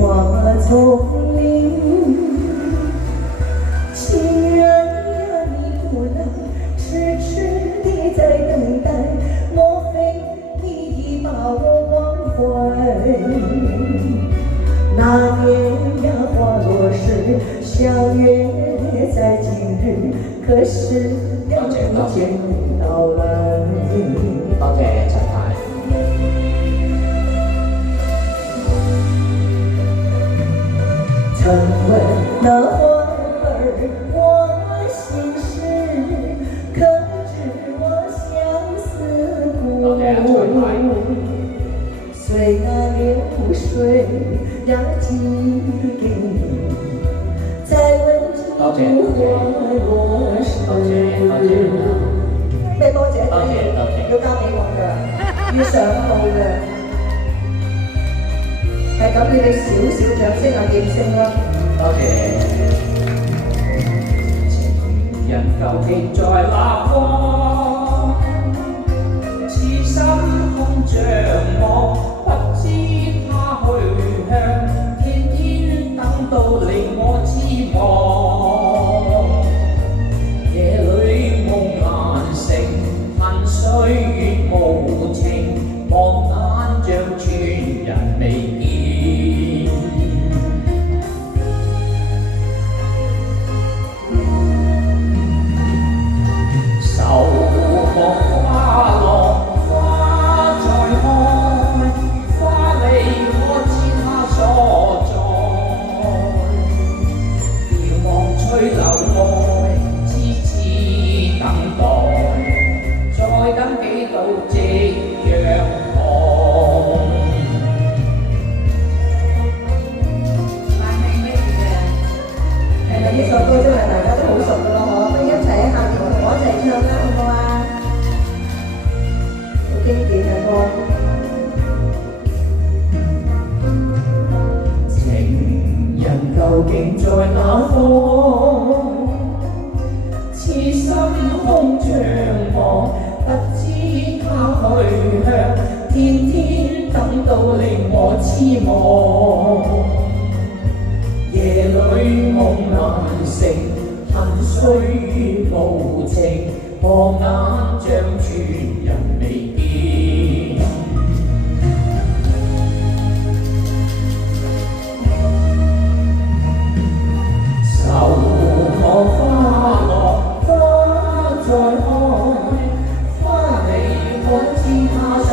花丛林。情人呀，你不来，痴痴地在等待，莫非你已把我忘怀？那年呀，花落时相约在今日，可是呀，不见你到来。多謝陳太。曾问那花儿我心事，可知我相思苦？随那流水呀寄给你，再问这花落时。咩多謝？要交俾我㗎，要上路㗎。係咁，你哋少少掌聲啊，應聲啦！多謝。情人究竟在哪方？痴心空像我，不知他去向，天天等到令我痴望。夜裏夢難成，恨歲月無情，望眼像全人未見。呢首歌真係大家都好熟㗎咯，嗬！不如一齊喺下邊同我一齊唱啦，好唔好啊？好經典嘅歌。情人究竟在哪方？痴心空像我，不知他去向，天天等到令我痴望。夜裏夢難成，恨歲月無情，望眼像全人未見。愁我花落花再開，花未可知他所